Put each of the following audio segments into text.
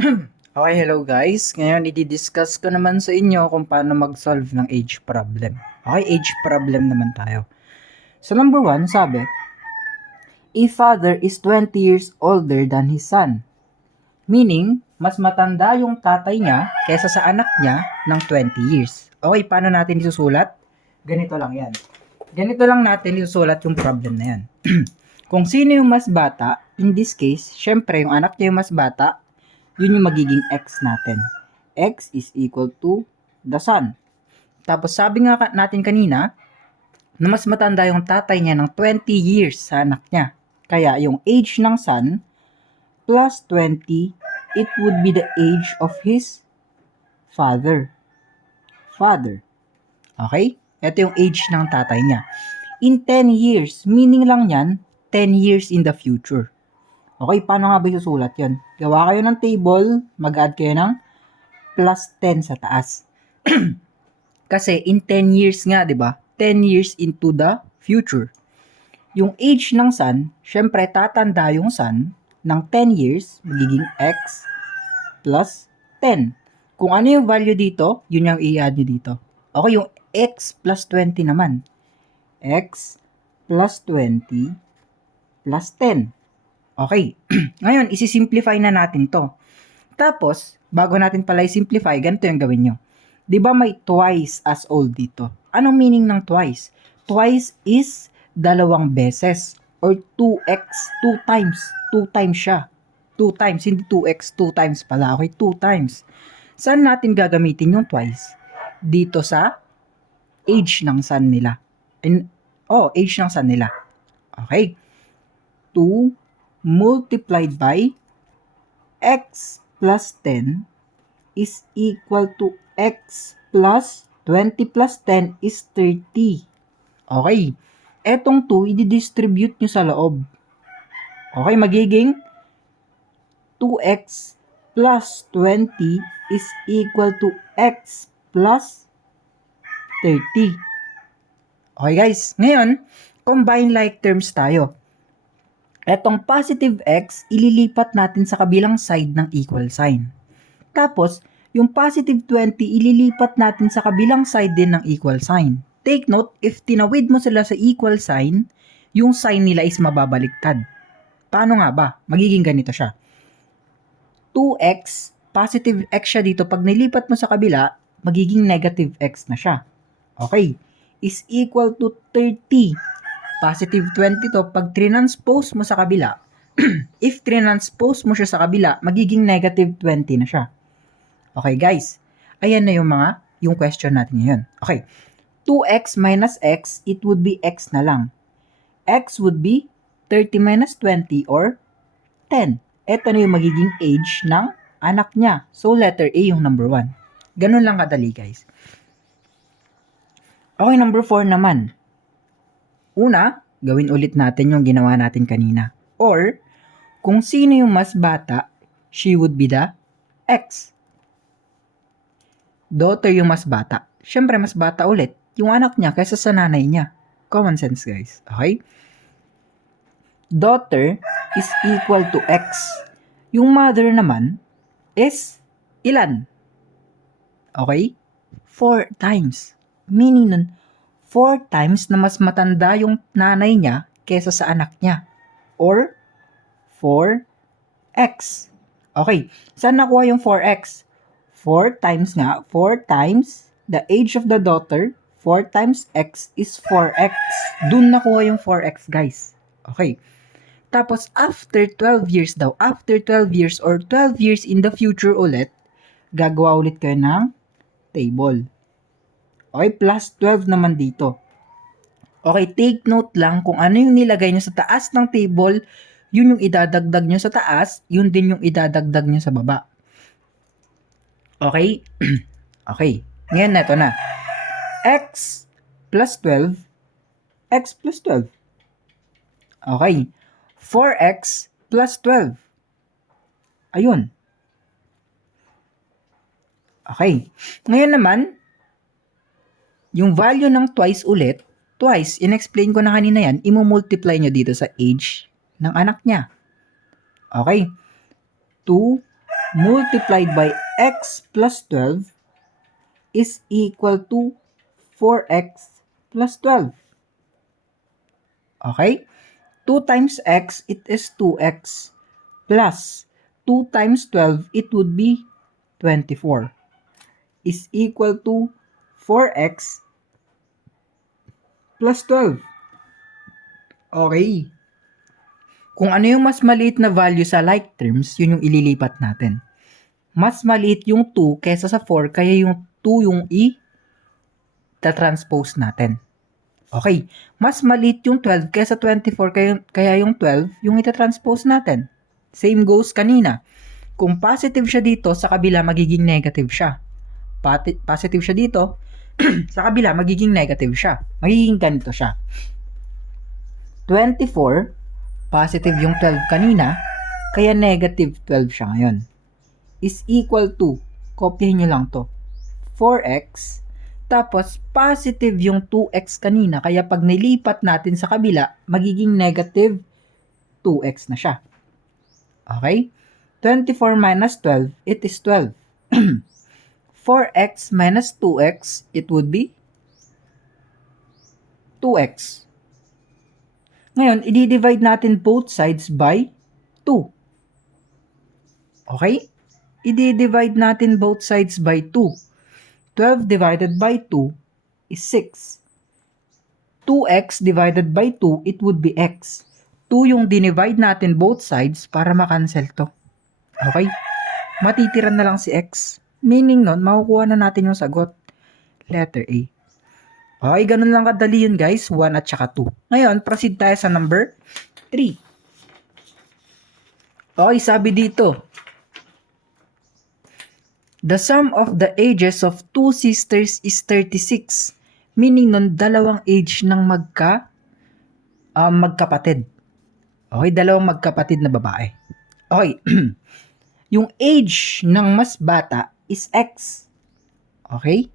Okay, hello guys. Ngayon, i-discuss ko naman sa inyo kung paano mag-solve ng age problem. Okay, age problem naman tayo. So, number 1, sabi, a father is 20 years older than his son. Meaning, mas matanda yung tatay niya kaysa sa anak niya ng 20 years. Okay, paano natin isusulat? Ganito lang yan. Ganito lang natin isusulat yung problem na yan. Kung sino yung mas bata, in this case, syempre yung anak niya yung mas bata, yun yung magiging x natin. X is equal to the son. Tapos sabi nga natin kanina, na mas matanda yung tatay niya ng 20 years sa anak niya. Kaya yung age ng son plus 20, it would be the age of his father. Father. Okay? Ito yung age ng tatay niya. In 10 years, meaning lang yan, 10 years in the future. Okay, paano nga ba isusulat yun? Gawa kayo ng table, mag-add kayo ng plus 10 sa taas. Kasi in 10 years nga, di ba? 10 years into the future. Yung age ng sun, syempre tatanda yung sun ng 10 years, magiging x plus 10. Kung ano yung value dito, yun yung i-add nyo dito. Okay, yung x plus 20 naman. X plus 20 plus 10. Okay. Ngayon, isi-simplify na natin to. Tapos, bago natin pala i-simplify, ganito yung gawin nyo. Di ba may twice as old dito? Anong meaning ng twice? Twice is dalawang beses. Or 2x, 2 times. 2 times siya. 2 times, hindi 2x, 2 times pala. Okay, 2 times. Saan natin gagamitin yung twice? Dito sa age ng son nila. Age ng son nila. Okay. 2 multiplied by x plus 10 is equal to x plus 20 plus 10 is 30. Okay. Etong 2, i-distribute nyo sa loob. Okay, magiging 2x plus 20 is equal to x plus 30. Okay guys, ngayon, combine like terms tayo. Etong positive x, ililipat natin sa kabilang side ng equal sign. Tapos, yung positive 20, ililipat natin sa kabilang side din ng equal sign. Take note, if tinawid mo sila sa equal sign, yung sign nila is mababaliktad. Paano nga ba? Magiging ganito siya. 2x, positive x siya dito. Pag nilipat mo sa kabila, magiging negative x na siya. Okay. Is equal to 30. Positive 20 to, pag transpose mo sa kabila, if transpose mo siya sa kabila, magiging negative 20 na siya. Okay guys, ayan na yung question natin ngayon. Okay, 2x minus x, it would be x na lang. X would be 30 minus 20 or 10. Ito na yung magiging age ng anak niya. So letter A yung number 1. Ganun lang kadali guys. Okay, number 4 naman. Una, gawin ulit natin yung ginawa natin kanina. Or, kung sino yung mas bata, she would be the X. Daughter yung mas bata. Siyempre, mas bata ulit. Yung anak niya kaysa sa nanay niya. Common sense, guys. Okay? Daughter is equal to X. Yung mother naman is ilan? Okay? 4 times. Meaning nun, 4 times na mas matanda yung nanay niya kesa sa anak niya. Or 4x. Okay, saan nakuha yung 4x? 4 times nga, 4 times the age of the daughter, 4 times x is 4x. Dun nakuha yung 4x, guys. Okay. Tapos, after 12 years daw, after 12 years or 12 years in the future ulit, gagawa ulit kayo ng table. Okay, plus 12 naman dito. Okay, take note lang kung ano yung nilagay nyo sa taas ng table, yun yung idadagdag nyo sa taas, yun din yung idadagdag nyo sa baba. Okay? Okay. Ngayon na ito na. X plus 12, x plus 12. Okay. 4x plus 12. Ayun. Okay. Ngayon naman, yung value ng twice ulit, twice, in-explain ko na kanina yan, i-multiply nyo dito sa age ng anak niya. Okay? 2 multiplied by x plus 12 is equal to 4x plus 12. Okay? 2 times x, it is 2x. Plus 2 times 12, it would be 24. Is equal to 4x plus 12. Okay. Kung ano yung mas maliit na value sa like terms, yun yung ililipat natin. Mas maliit yung 2 kaysa sa 4, kaya yung 2 yung i-transpose natin. Okay. Mas maliit yung 12 kaysa 24, kaya yung 12 yung i-transpose natin. Same goes kanina. Kung positive siya dito, sa kabila magiging negative siya. Positive siya dito, sa kabila magiging negative siya. Magiging ganito siya. 24, positive yung 12 kanina, kaya negative 12 siya ngayon. Is equal to, kopyahin nyo lang to, 4x, tapos positive yung 2x kanina, kaya pag nilipat natin sa kabila, magiging negative 2x na siya. Okay? 24 minus 12, it is 12. 4x minus 2x, it would be 2x. Ngayon, i-divide natin both sides by 2. Okay? I-divide natin both sides by 2. 12 divided by 2 is 6. 2x divided by 2, it would be x. 2 yung dinivide natin both sides para makancel to. Okay? Matitira na lang si x. Meaning nun, makukuha na natin yung sagot. Letter A. Okay, ganun lang kadali yun guys. 1 at saka 2. Ngayon, proceed tayo sa number 3. Okay, sabi dito. The sum of the ages of two sisters is 36. Meaning nun, dalawang age ng magkapatid. Okay, dalawang magkapatid na babae. Okay. Yung age ng mas bata is X. Okay?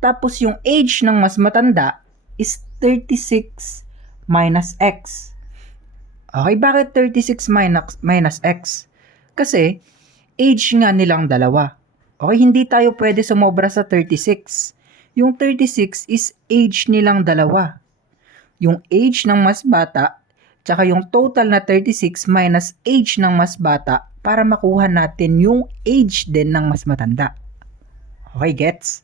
Tapos yung age ng mas matanda is 36 minus X. Okay, bakit 36 minus X? Kasi age nga nilang dalawa. Okay, hindi tayo pwede sumobra sa 36. Yung 36 is age nilang dalawa. Yung age ng mas bata, tsaka yung total na 36 minus age ng mas bata para makuha natin yung age din ng mas matanda. Okay, gets?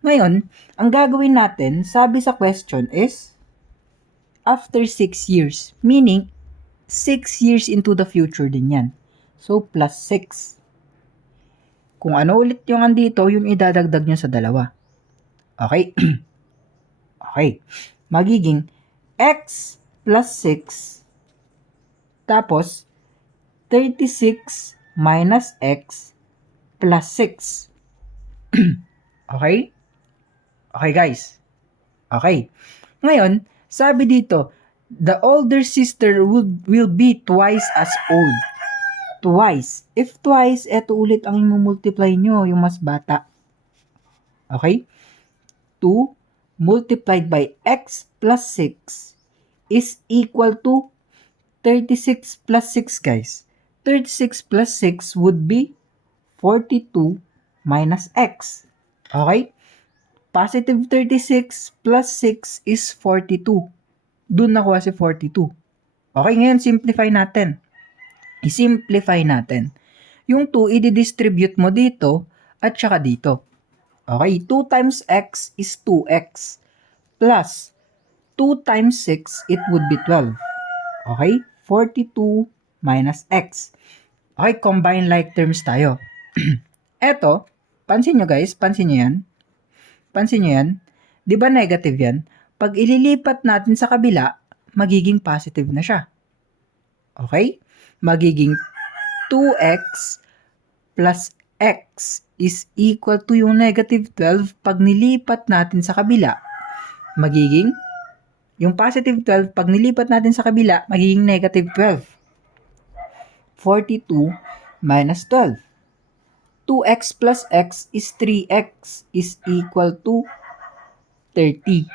Ngayon, ang gagawin natin, sabi sa question is, after 6 years, meaning, 6 years into the future din yan. So, plus 6. Kung ano ulit yung andito, yung idadagdag nyo sa dalawa. Okay? Okay. Magiging x plus 6, tapos, 36 minus x plus 6. Okay? Okay guys. Okay. Ngayon, sabi dito, the older sister will be twice as old. Twice. If twice, eto ulit ang i-multiply nyo, yung mas bata. Okay? 2 multiplied by x plus 6 is equal to 36 plus 6 guys. 36 plus 6 would be 42 minus x. Okay? Positive 36 plus 6 is 42. Doon nakuha si 42. Okay, ngayon simplify natin. I-simplify natin. Yung 2, i-distribute mo dito at saka dito. Okay, 2 times x is 2x. Plus 2 times 6, it would be 12. Okay, 42 minus x. Okay, combine like terms tayo. Eto, pansin nyo guys, pansin nyo yan. Pansin nyo yan? Di ba negative yan? Pag ililipat natin sa kabila, magiging positive na siya. Okay? Magiging 2x plus x is equal to yung negative 12. Pag nilipat natin sa kabila, magiging, yung positive 12, pag nilipat natin sa kabila, magiging negative 12. 42 minus 12. 2x plus x is 3x is equal to 30.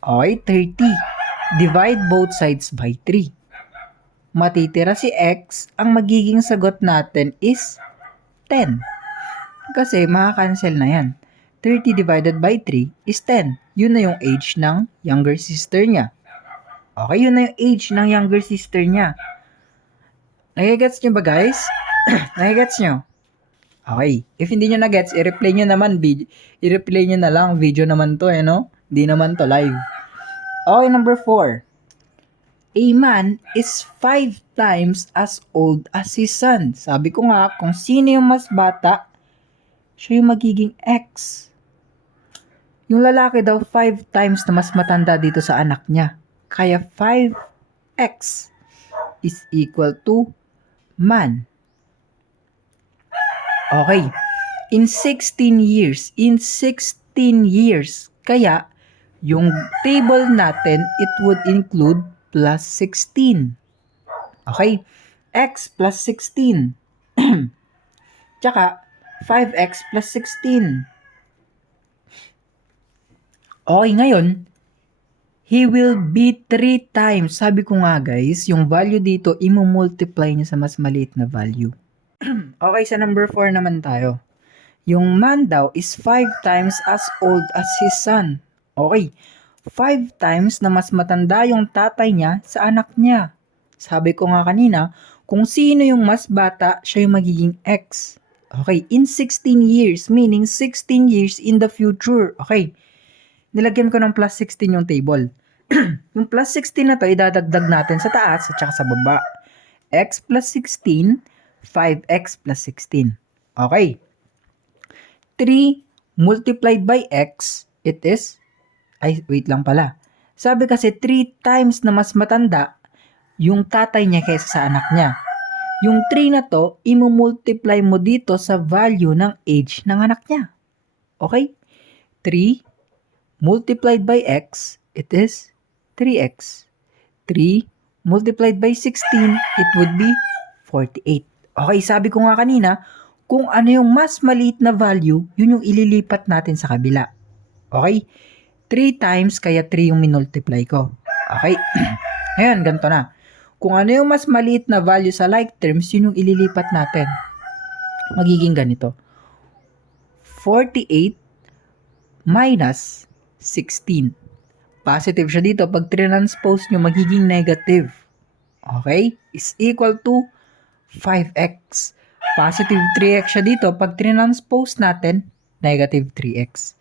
Okay, 30. Divide both sides by 3. Matitira si x. Ang magiging sagot natin is 10. Kasi makakancel na yan. 30 divided by 3 is 10. Yun na yung age ng younger sister niya. Okay, yun na yung age ng younger sister niya. Nagigets nyo ba guys? Nagigets nyo? Okay. If hindi nyo na-gets, i-replay nyo naman. I-replay nyo na lang. Video naman to no? Hindi naman to live. Okay, number 4. A man is 5 times as old as his son. Sabi ko nga, kung sino yung mas bata, siya yung magiging X. Yung lalaki daw 5 times na mas matanda dito sa anak niya. Kaya 5X is equal to man. Okay. In 16 years, kaya yung table natin, it would include plus 16. Okay? X plus 16. Tsaka, 5X plus 16. Okay, ngayon, he will be 3 times. Sabi ko nga guys, yung value dito, imumultiply niya sa mas maliit na value. Okay, sa number 4 naman tayo. Yung man daw is 5 times as old as his son. Okay, 5 times na mas matanda yung tatay niya sa anak niya. Sabi ko nga kanina, kung sino yung mas bata, siya yung magiging X. Okay, in 16 years, meaning 16 years in the future. Okay, nilagyan ko ng plus 16 yung table. Yung plus 16 na to, idadagdag natin sa taas at saka sa baba. X plus 16, 5X plus 16. Okay. 3 multiplied by X, it is, wait lang pala. Sabi kasi 3 times na mas matanda yung tatay niya kaysa sa anak niya. Yung 3 na to, imumultiply mo dito sa value ng age ng anak niya. Okay? 3 multiplied by X, it is 3X. 3 multiplied by 16, it would be 48. Okay, sabi ko nga kanina, kung ano yung mas maliit na value, yun yung ililipat natin sa kabila. Okay? 3 times, kaya 3 yung minultiply ko. Okay? Ngayon, ganito na. Kung ano yung mas maliit na value sa like terms, yun yung ililipat natin. Magiging ganito. 48 minus 16. Positive siya dito. Pag transpose nyo, magiging negative. Okay? Is equal to 5x. Positive 3x siya dito. Pag transpose natin, negative 3x.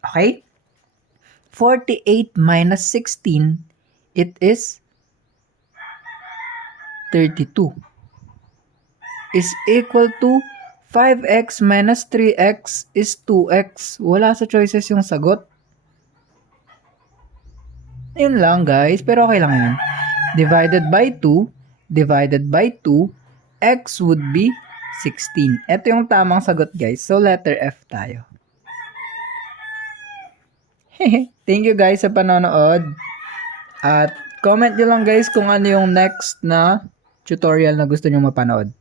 Okay? 48 minus 16, it is 32. Is equal to 5x minus 3x is 2x. Wala sa choices yung sagot. Yun lang guys. Pero okay lang yan. Divided by 2, x would be 16. Ito yung tamang sagot guys. So letter F tayo. Thank you guys sa panonood. At comment nyo lang guys kung ano yung next na tutorial na gusto nyo mapanood.